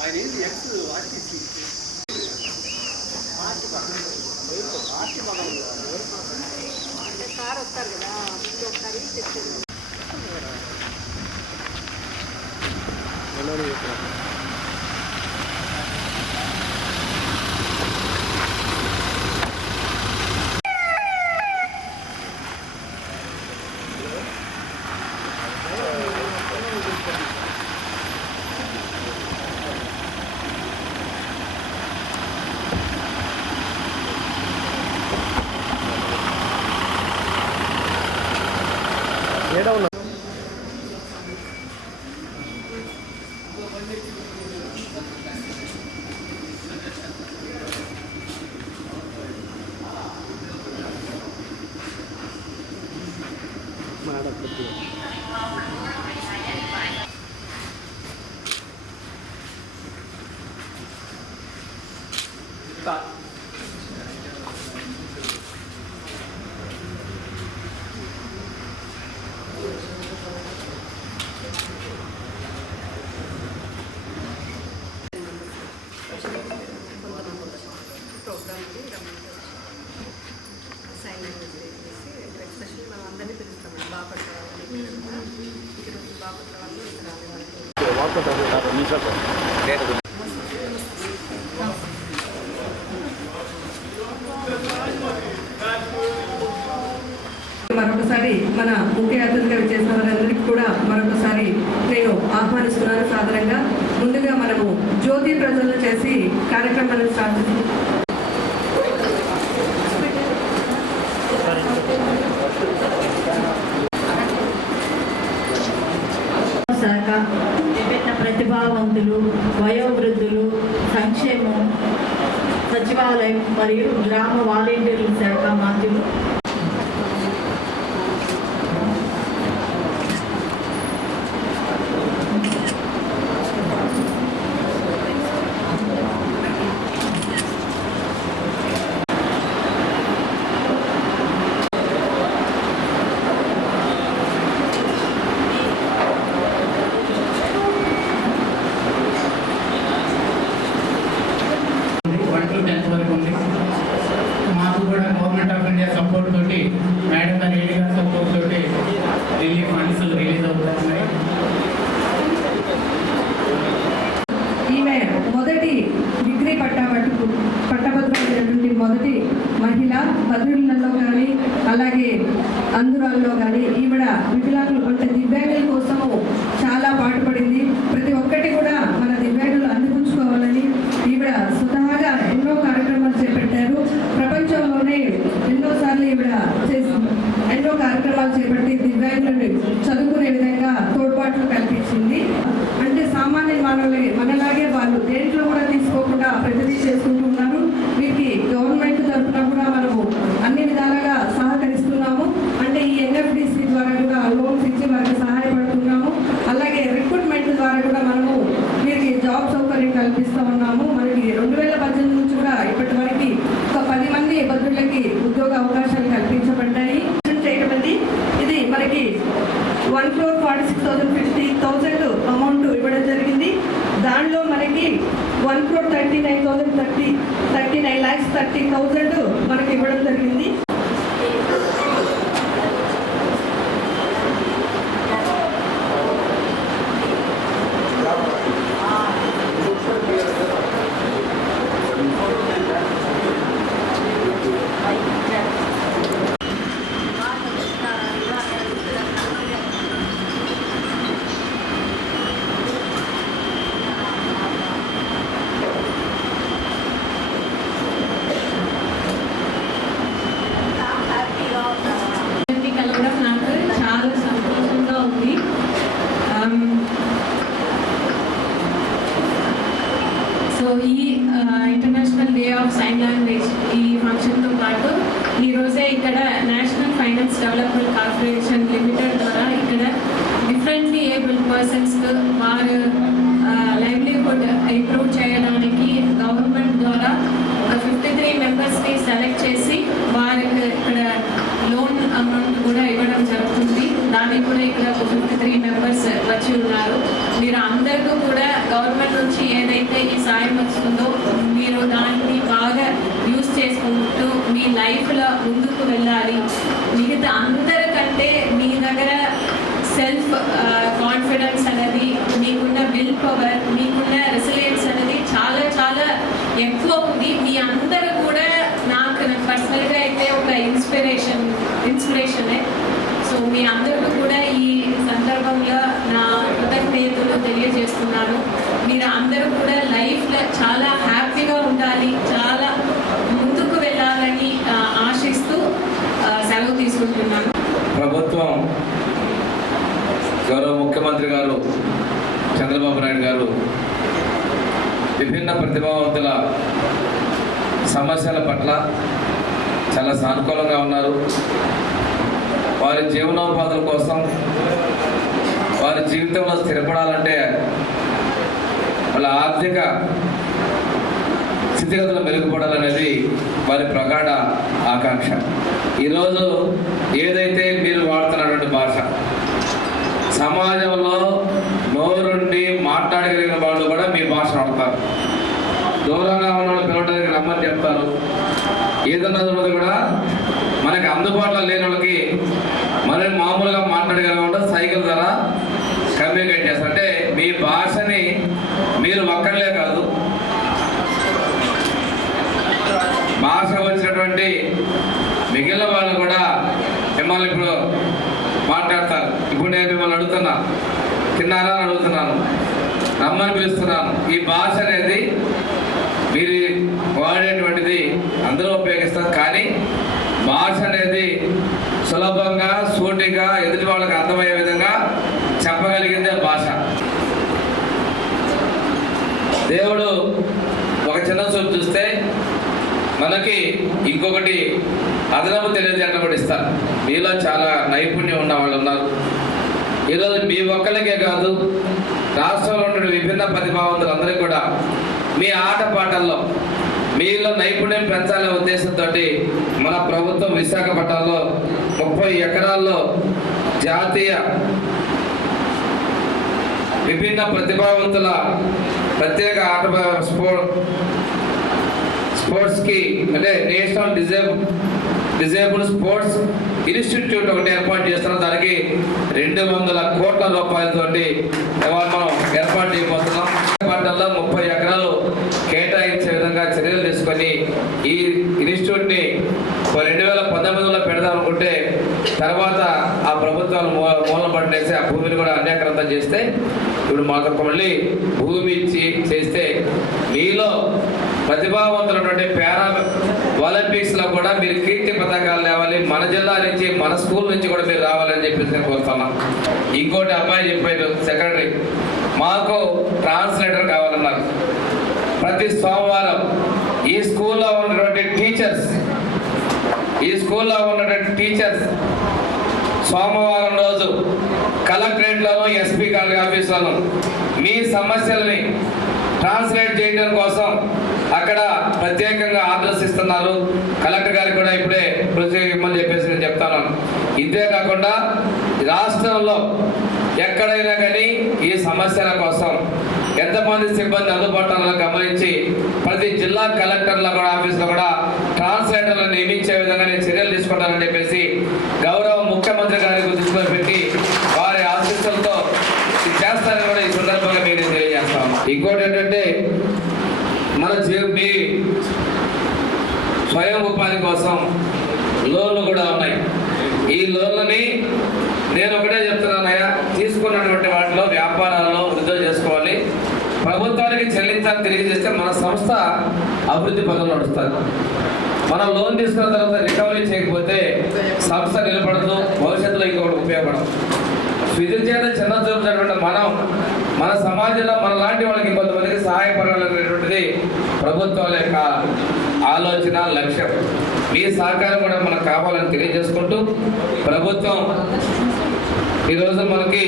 ఆయన ఏంటి ex RTC RT పక్కన ఆర్టీ పక్కన అంటే సార్ వస్తారు కదా ముందు ఒకసారి తెచ్చారు మరొకసారి మన ముఖ్య అతిథిగా చేసిన వారందరికీ కూడా మరొకసారి నేను ఆహ్వానిస్తున్నాను సాధారణంగా. ముందుగా మనము జ్యోతి ప్రజలు చేసి కార్యక్రమాన్ని స్టార్ట్ శాఖ విభిన్న ప్రతిభావంతులు వయోవృద్ధులు సంక్షేమం సచివాలయం మరియు గ్రామ వాలంటీర్ల శాఖ మంత్రులు వన్ టు టెన్త్ వరకు ఉంది మాకు కూడా గవర్నమెంట్ ఆఫ్ ఇండియా సపోర్ట్ తోటి మేడం గారి ఏడి గారి సపోర్ట్ తోటి రిలీఫ్ ఫండ్స్ రిలీజ్ అవుతున్నాయి ఈమె మొదటి డిగ్రీ పట్టా పట్టు పట్టభద్రులైనటువంటి మొదటి మహిళ భద్రులలో కానీ అలాగే అందురాల్లో కానీ ఈవిడ వికలాంగులు అంటే దివ్యాంగుల కోసము చాలా పాటుపడింది ప్రతి ఒక్కటి కూడా మన దివ్యాంగులు అందిపుచ్చుకోవాలని ఈవిడ స్వతహాగా ఎన్నో కార్యక్రమాలు చేపట్టారు ప్రపంచంలోనే ఎన్నోసార్లు ఈవిడ చేసి ఎన్నో కార్యక్రమాలు చేపట్టి దివ్యాంగులను చదువుకునే విధంగా తోడ్పాట్లు కల్పించింది అంటే సామాన్య మానవులే మనలాగే వాళ్ళు దేంట్లో కూడా తీసుకోకుండా ప్రతిదీ చేసుకుంటూ ఉన్నారు వీరికి గవర్నమెంట్ తరఫున కూడా మనము అన్ని విధాలుగా సహకరిస్తున్నాము అంటే ఈ ఎన్ఎఫ్డిసి ద్వారా కూడా లోన్స్ ఇచ్చి వారికి సహాయపడుతున్నాము అలాగే రిక్రూట్మెంట్ ద్వారా కూడా మనము వీరికి జాబ్ సౌకర్యం కల్పిస్తూ ఉన్నాము మనకి రెండు వేల పద్దెనిమిది నుంచి కూడా ఇప్పటి వరకు ఒక పది మంది భద్రులకి ఉద్యోగ అవకాశాలు కల్పించబడ్డాయి చేయబడింది ఇది మనకి one crore forty six thousand fifty thousand amount ఇవ్వడం జరిగింది. దానిలో మనకి one crore thirty nine thousand thirty thirty nine lakhs thirty thousand మనకి ఇవ్వడం జరిగింది. ఈ international day of sign language ఈ ఫంక్షన్తో పాటు ఈరోజే ఇక్కడ national finance development corporation limited ద్వారా ఇక్కడ డిఫరెంట్లీ ఏబుల్ పర్సన్స్ వారు లైవ్లీహుడ్ ఇంప్రూవ్ చేయడానికి గవర్నమెంట్ ద్వారా ఒక ఫిఫ్టీ త్రీ మెంబర్స్ని సెలెక్ట్ చేసి వారికి ఇక్కడ లోన్ అమౌంట్ కూడా ఇవ్వడం జరుగుతుంది. దానికి కూడా ఇక్కడ ఒక ఫిఫ్టీ త్రీ మెంబర్స్ వచ్చి ఉన్నారు. గవర్నమెంట్ నుంచి ఏదైతే ఈ సాయం వస్తుందో మీరు దాన్ని బాగా యూజ్ చేసుకుంటూ మీ లైఫ్లో ముందుకు వెళ్ళాలి. మిగతా అందరికంటే మీ దగ్గర సెల్ఫ్ కాన్ఫిడెన్స్ అనేది మీకున్న విల్ పవర్ మీకున్న రెసిలియన్స్ అనేది చాలా చాలా ఎక్కువ ఉంది. మీ అందరూ కూడా నాకు పర్సనల్గా అయితే ఒక ఇన్స్పిరేషన్ ఇన్స్పిరేషనే సో మీ అందరూ కూడా ఈ సందర్భంలో నా కృతజ్ఞతలు తెలియజేస్తున్నాను మీరు అందరూ కూడా లైఫ్లో చాలా హ్యాపీగా ఉండాలి చాలా ముందుకు వెళ్ళాలని ఆశిస్తూ సెలవు తీసుకుంటున్నాను. ప్రభుత్వం గౌరవ ముఖ్యమంత్రి గారు చంద్రబాబు నాయుడు గారు విభిన్న ప్రతిభావంతుల సమస్యల పట్ల చాలా సానుకూలంగా ఉన్నారు. వారి జీవనోపాధుల కోసం వారి జీవితంలో స్థిరపడాలంటే వాళ్ళ ఆర్థిక స్థితిగతులు మెరుగుపడాలనేది వారి ప్రగాఢ ఆకాంక్ష. ఈరోజు ఏదైతే మీరు వాడుతున్నటువంటి భాష సమాజంలో నోరుండి మాట్లాడగలిగిన వాళ్ళు కూడా మీ భాష వాడతారు. దూరంగా ఉన్న వాళ్ళు పిలవడానికి రమ్మని చెప్తారు. ఏదన్నా ఉన్నది కూడా మనకి అందుబాటులో లేని వాళ్ళకి మనం మామూలుగా మాట్లాడగలగకుండా సైకిల్ ద్వారా కమ్యూనికేట్ చేస్తారు. అంటే మీ భాషని మీరు ఒక్కర్లే కాదు భాష వచ్చినటువంటి మిగిలిన వాళ్ళు కూడా మిమ్మల్ని ఇప్పుడు మాట్లాడతారు. ఇప్పుడు నేను మిమ్మల్ని అడుగుతున్నా. తిన్నారా అని అడుగుతున్నాను. రమ్మని పిలుస్తున్నాను. ఈ భాష అనేది మీరు వాడేటువంటిది అందరూ ఉపయోగిస్తారు. కానీ భాష అనేది సులభంగా సూటిగా ఎదుటి వాళ్ళకి అర్థమయ్యే విధంగా చెప్పగలిగిందే భాష. దేవుడు ఒక చిన్న చూపు చూస్తే మనకి ఇంకొకటి అదనపు తెలియజేయడం కూడా ఇస్తారు. మీలో చాలా నైపుణ్యం ఉన్న వాళ్ళు ఉన్నారు. ఈరోజు మీ ఒక్కరికే కాదు రాష్ట్రంలో ఉన్న విభిన్న ప్రతిభావంతులందరికీ కూడా మీ ఆట పాటల్లో మీలో నైపుణ్యం పెంచాలనే ఉద్దేశంతో మన ప్రభుత్వం విశాఖపట్నంలో ముప్పై ఎకరాల్లో జాతీయ విభిన్న ప్రతిభావంతుల ప్రత్యేక ఆట స్పో స్పోర్ట్స్కి అంటే national disable disable sports institute ఒకటి ఏర్పాటు చేస్తున్నాం దానికి రెండు వందల కోట్ల రూపాయలతోటి మనం ఏర్పాటు చేయబోతున్నాం. పట్టణంలో ముప్పై ఎకరాలు కేటాయించే విధంగా చర్యలు తీసుకొని ఈ ఇన్స్టిట్యూట్ని రెండు వేల పంతొమ్మిదిలో పెడదాం అనుకుంటే తర్వాత ఆ ప్రభుత్వాలు మూల మూలన పడినేసి ఆ భూమిని కూడా అన్యాక్రాంతం చేస్తే ఇప్పుడు మాకు మళ్ళీ భూమి ఇచ్చి చేస్తే మీలో ప్రతిభావంతులైనటువంటి పారా ఒలింపిక్స్లో కూడా మీరు కీర్తి పథకాలు లేవాలి మన జిల్లా నుంచి మన స్కూల్ నుంచి కూడా మీరు రావాలని చెప్పేసి నేను కోరుతున్నాను. ఇంకోటి అబ్బాయి చెప్పారు సెక్రటరీ మాకు ట్రాన్స్లేటర్ కావాలన్నారు. ప్రతి సోమవారం ఈ స్కూల్లో ఉన్నటువంటి టీచర్స్ ఈ స్కూల్లో ఉన్నటువంటి టీచర్స్ సోమవారం రోజు కలెక్టరేట్లోను ఎస్పీ గారి ఆఫీసులను మీ సమస్యల్ని ట్రాన్స్లేట్ చేయడం కోసం అక్కడ ప్రత్యేకంగా ఆర్డర్స్ ఇస్తున్నారు. కలెక్టర్ గారికి కూడా ఇప్పుడే ప్రత్యేక ఇవ్వమని చెప్పేసి నేను చెప్తాను. ఇంతే కాకుండా రాష్ట్రంలో ఎక్కడైనా కానీ ఈ సమస్యల కోసం ఎంతమంది సిబ్బంది అందుబాటులో గమనించి ప్రతి జిల్లా కలెక్టర్ల కూడా ఆఫీసులో కూడా ట్రాన్స్లేటర్లు నియమించే విధంగా చర్యలు తీసుకుంటానని చెప్పేసి గౌరవ ముఖ్యమంత్రి గారి దృష్టిలో పెట్టి వారి ఆశీస్సులతో చేస్తారని కూడా ఈ సందర్భంగా మీరు తెలియజేస్తాము ఇంకోటి ఏంటంటే మన మీ స్వయం ఉపాధి కోసం లోన్లు కూడా ఉన్నాయి. నేను ఒకటే చెప్తున్నానయ్యా తీసుకున్నటువంటి వాటిలో వ్యాపారాల్లో వృద్ధి చేసుకోవాలి. ప్రభుత్వానికి చెల్లించాలని తెలియజేస్తే మన సంస్థ అభివృద్ధి పనులు నడుస్తారు మనం లోన్ తీసుకున్న తర్వాత రికవరీ చేయకపోతే సంస్థ నిలబడదు భవిష్యత్తులో ఇంకొకటి ఉపయోగపడదు. విధులు చేత చిన్న చూపుతున్నటువంటి మనం మన సమాజంలో మన లాంటి వాళ్ళకి కొంతమందికి సహాయపడాలనేటువంటిది ప్రభుత్వాల యొక్క ఆలోచన లక్ష్యం. మీ సహకారం కూడా మనకు కావాలని తెలియజేసుకుంటూ ప్రభుత్వం ఈరోజు మనకి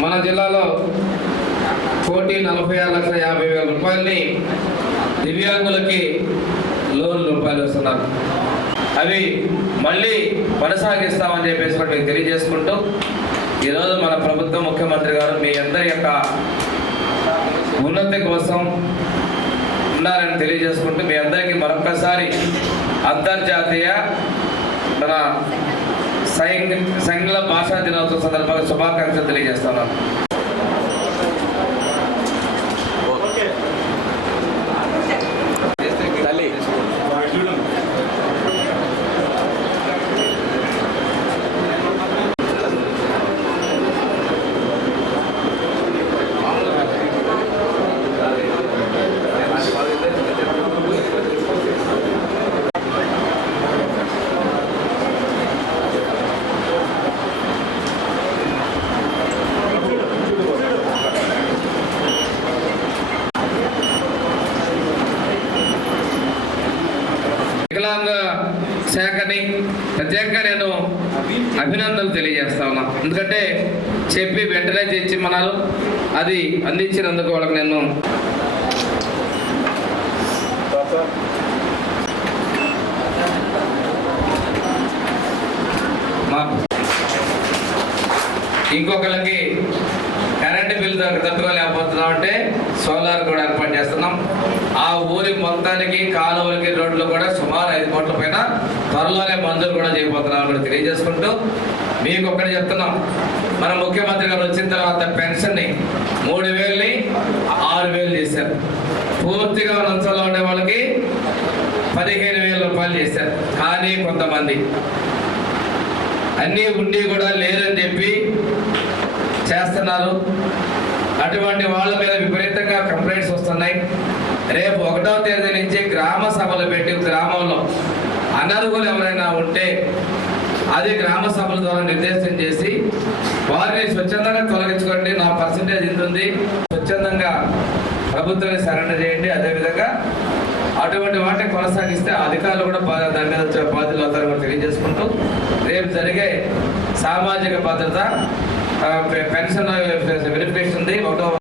మన జిల్లాలో కోటి నలభై ఆరు లక్షల యాభై వేల రూపాయలని దివ్యాంగులకి లోన్ రూపాయలు వస్తున్నారు అవి మళ్ళీ కొనసాగిస్తామని చెప్పేసి మీకు తెలియజేసుకుంటూ ఈరోజు మన ప్రభుత్వం ముఖ్యమంత్రి గారు మీ అందరి యొక్క ఉన్నతి కోసం ఉన్నారని తెలియజేసుకుంటూ మీ అందరికీ మరొకసారి అంతర్జాతీయ మన సైంగ్ సంఘ భాషా దినోత్సవం సందర్భంగా శుభాకాంక్షలు తెలియజేస్తున్నాను. వికలాంగ శాఖని ప్రత్యేకంగా నేను అభినందనలు తెలియజేస్తా ఉన్నా. ఎందుకంటే చెప్పి వెంటనే తెచ్చిమన్నారు అది అందించినందుకు వాళ్ళకి నేను మా ఇంకొకళ్ళకి కరెంటు బిల్లు తట్టుకోలేకపోతున్నాం అంటే సోలార్ కూడా ఏర్పాటు చేస్తున్నాం. ఆ ఊరి మొత్తానికి కాలువలకి రోడ్లు కూడా సుమారు ఐదు కోట్ల పైన త్వరలోనే మంజూరు కూడా చేయబోతున్నాం కూడా తెలియజేసుకుంటూ మీకు ఒక్కటి చెప్తున్నాం. మన ముఖ్యమంత్రి గారు వచ్చిన తర్వాత పెన్షన్ని మూడు వేలని ఆరు వేలు చేశారు. పూర్తిగా లంచంలో ఉండే వాళ్ళకి పదిహేను వేల రూపాయలు చేశారు. కానీ కొంతమంది అన్నీ ఉండి కూడా లేదని చెప్పి చేస్తున్నారు. అటువంటి వాళ్ళ మీద విపరీతంగా కంప్లైంట్స్ వస్తున్నాయి. రేపు ఒకటవ తేదీ నుంచి గ్రామ సభలు పెట్టి గ్రామంలో అనర్హులు ఎవరైనా ఉంటే అది గ్రామ సభల ద్వారా నిర్దేశం చేసి వారిని స్వచ్ఛందంగా తొలగించుకోండి. నా పర్సంటేజ్ ఇంతుంది స్వచ్ఛందంగా ప్రభుత్వాన్ని సరెండర్ చేయండి. అదేవిధంగా అటువంటి వాటిని కొనసాగిస్తే అధికారులు కూడా బా- దాని మీద బాధ్యులు అవుతారు కూడా తెలియజేసుకుంటూ రేపు జరిగే సామాజిక భద్రత పెన్షన్ వెరిఫికేషన్ ఉంది. ఒకటో